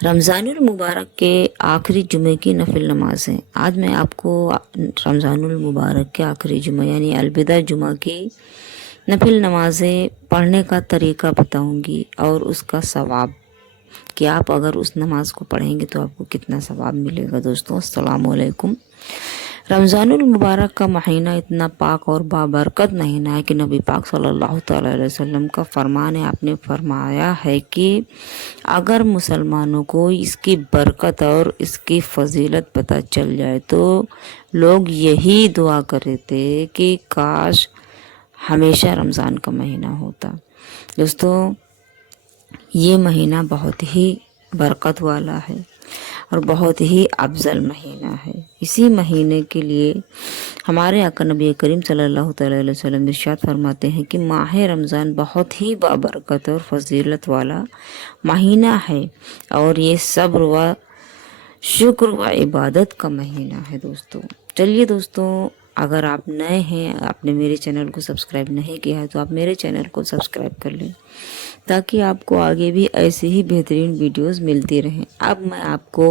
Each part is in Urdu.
رمضان المبارک کے آخری جمعے کی نفل نماز ہے۔ آج میں آپ کو رمضان المبارک کے آخری جمعہ یعنی الوداع جمعہ کی نفل نمازیں پڑھنے کا طریقہ بتاؤں گی اور اس کا ثواب کہ آپ اگر اس نماز کو پڑھیں گے تو آپ کو کتنا ثواب ملے گا۔ دوستوں السلام علیکم۔ رمضان المبارک کا مہینہ اتنا پاک اور بابرکت مہینہ ہے کہ نبی پاک صلی اللہ تعالی علیہ وسلم کا فرمان ہے، آپ نے فرمایا ہے کہ اگر مسلمانوں کو اس کی برکت اور اس کی فضیلت پتہ چل جائے تو لوگ یہی دعا کرتے تھے کہ کاش ہمیشہ رمضان کا مہینہ ہوتا۔ دوستوں یہ مہینہ بہت ہی برکت والا ہے اور بہت ہی افضل مہینہ ہے۔ اسی مہینے کے لیے ہمارے آقا نبی کریم صلی اللہ تعالی علیہ وسلم ارشاد فرماتے ہیں کہ ماہ رمضان بہت ہی بابرکت اور فضیلت والا مہینہ ہے اور یہ صبر و شکر و عبادت کا مہینہ ہے۔ چلیے دوستوں، اگر آپ نئے ہیں، آپ نے میرے چینل کو سبسکرائب نہیں کیا ہے تو آپ میرے چینل کو سبسکرائب کر لیں تاکہ آپ کو آگے بھی ایسی ہی بہترین ویڈیوز ملتی رہیں۔ اب میں آپ کو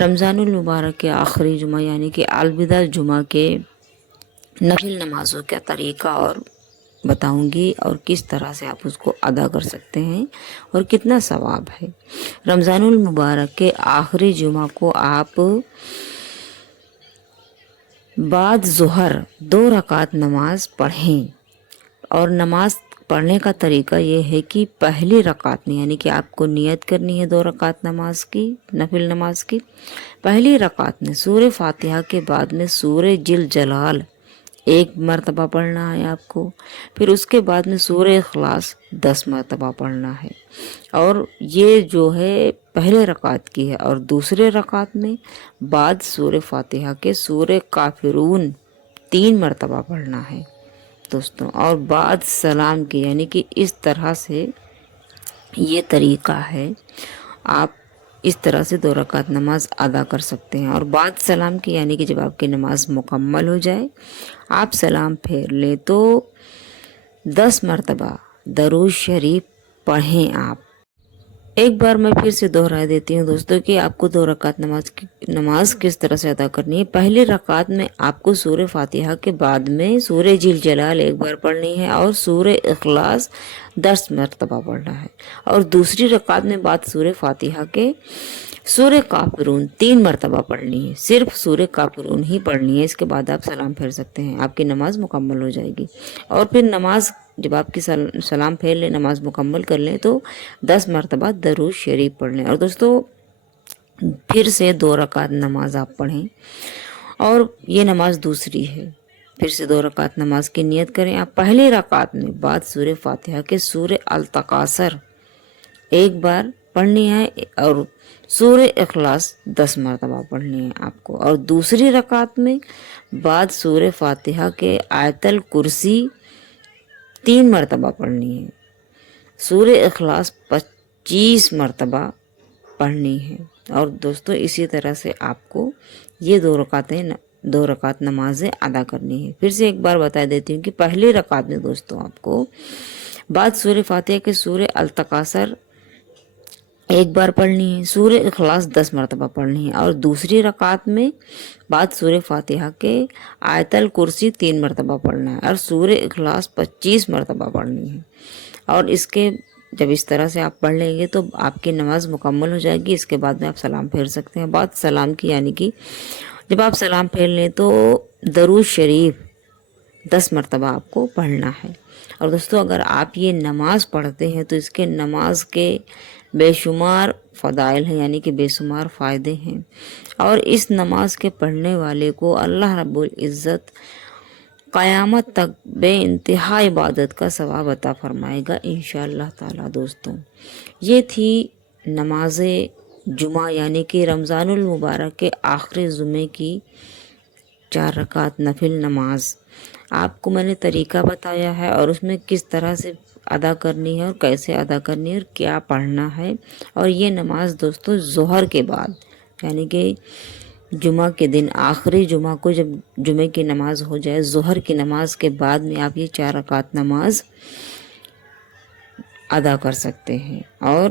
رمضان المبارک کے آخری جمعہ یعنی کہ الوداع جمعہ کے نفل نمازوں کا طریقہ اور بتاؤں گی اور کس طرح سے آپ اس کو ادا کر سکتے ہیں اور کتنا ثواب ہے۔ رمضان المبارک کے آخری جمعہ کو آپ بعد ظہر 2 رکعت نماز پڑھیں، اور نماز پڑھنے کا طریقہ یہ ہے کہ پہلی رکعت میں یعنی کہ آپ کو نیت کرنی ہے 2 رکعت نماز کی، نفل نماز کی۔ پہلی رکعت میں سورہ فاتحہ کے بعد میں سورہ جل جلال 1 مرتبہ پڑھنا ہے آپ کو، پھر اس کے بعد میں سورہ اخلاص 10 مرتبہ پڑھنا ہے، اور یہ جو ہے پہلے رکعت کی ہے۔ اور دوسرے رکعت میں بعد سورہ فاتحہ کے سورہ کافرون 3 مرتبہ پڑھنا ہے دوستوں، اور بعد سلام کی، یعنی کہ اس طرح سے یہ طریقہ ہے، آپ اس طرح سے 2 رکعت نماز ادا کر سکتے ہیں۔ اور بعد سلام کی یعنی کہ جب آپ کی نماز مکمل ہو جائے، آپ سلام پھیر لیں تو 10 مرتبہ درود شریف پڑھیں آپ۔ ایک بار میں پھر سے دہرا دیتی ہوں دوستوں کہ آپ کو 2 رکعت نماز کس طرح سے ادا کرنی ہے۔ پہلی رکعت میں آپ کو سورہ فاتحہ کے بعد میں سورہ جل جلال 1 بار پڑھنی ہے اور سورہ اخلاص 10 مرتبہ پڑھنا ہے، اور دوسری رکعت میں بعد سورہ فاتحہ کے سورہ کافرون 3 مرتبہ پڑھنی ہے۔ صرف سورہ کافرون ہی پڑھنی ہے، اس کے بعد آپ سلام پھیر سکتے ہیں، آپ کی نماز مکمل ہو جائے گی۔ اور پھر نماز جب آپ کی سلام پھیر لیں، نماز مکمل کر لیں تو 10 مرتبہ درود شریف پڑھ لیں۔ اور دوستو پھر سے 2 رکعت نماز آپ پڑھیں، اور یہ نماز دوسری ہے۔ پھر سے 2 رکعت نماز کی نیت کریں آپ۔ پہلی رکعت میں بعد سورہ فاتحہ کے سورہ التکاثر 1 بار پڑھنی ہے، اور سورہ اخلاص 10 مرتبہ پڑھنی ہے آپ کو۔ اور دوسری رکعت میں بعد سورہ فاتحہ کے آیت الکرسی 3 مرتبہ پڑھنی ہے، سورہ اخلاص 25 مرتبہ پڑھنی ہے۔ اور دوستو اسی طرح سے آپ کو یہ 2 رکعت نمازیں ادا کرنی ہے۔ پھر سے ایک بار بتا دیتی ہوں کہ پہلی رکعت میں دوستو آپ کو بعد سورہ فاتحہ کے سورہ التکاثر 1 بار پڑھنی ہے، سورہ اخلاص 10 مرتبہ پڑھنی ہے، اور دوسری رکعت میں بعد سورہ فاتحہ کے آیت الکرسی 3 مرتبہ پڑھنا ہے، اور سورہ اخلاص 25 مرتبہ پڑھنی ہے۔ اور اس کے جب اس طرح سے آپ پڑھ لیں گے تو آپ کی نماز مکمل ہو جائے گی۔ اس کے بعد میں آپ سلام پھیر سکتے ہیں۔ بعد سلام کی یعنی کہ جب آپ سلام پھیر لیں تو درود شریف 10 مرتبہ آپ کو پڑھنا ہے۔ اور دوستو اگر آپ یہ نماز پڑھتے ہیں تو اس کے نماز کے بے شمار فضائل ہیں، یعنی کہ بے شمار فائدے ہیں، اور اس نماز کے پڑھنے والے کو اللہ رب العزت قیامت تک بے انتہا عبادت کا ثواب عطا فرمائے گا انشاءاللہ تعالی۔ دوستوں یہ تھی نماز جمعہ یعنی کہ رمضان المبارک کے آخری جمعے کی 4 رکعت نفل نماز۔ آپ کو میں نے طریقہ بتایا ہے اور اس میں کس طرح سے ادا کرنی ہے اور کیسے ادا کرنی ہے اور کیا پڑھنا ہے۔ اور یہ نماز دوستوں ظہر کے بعد یعنی کہ جمعہ کے دن آخری جمعہ کو جب جمعے کی نماز ہو جائے، ظہر کی نماز کے بعد میں آپ یہ 4 رکعت نماز ادا کر سکتے ہیں۔ اور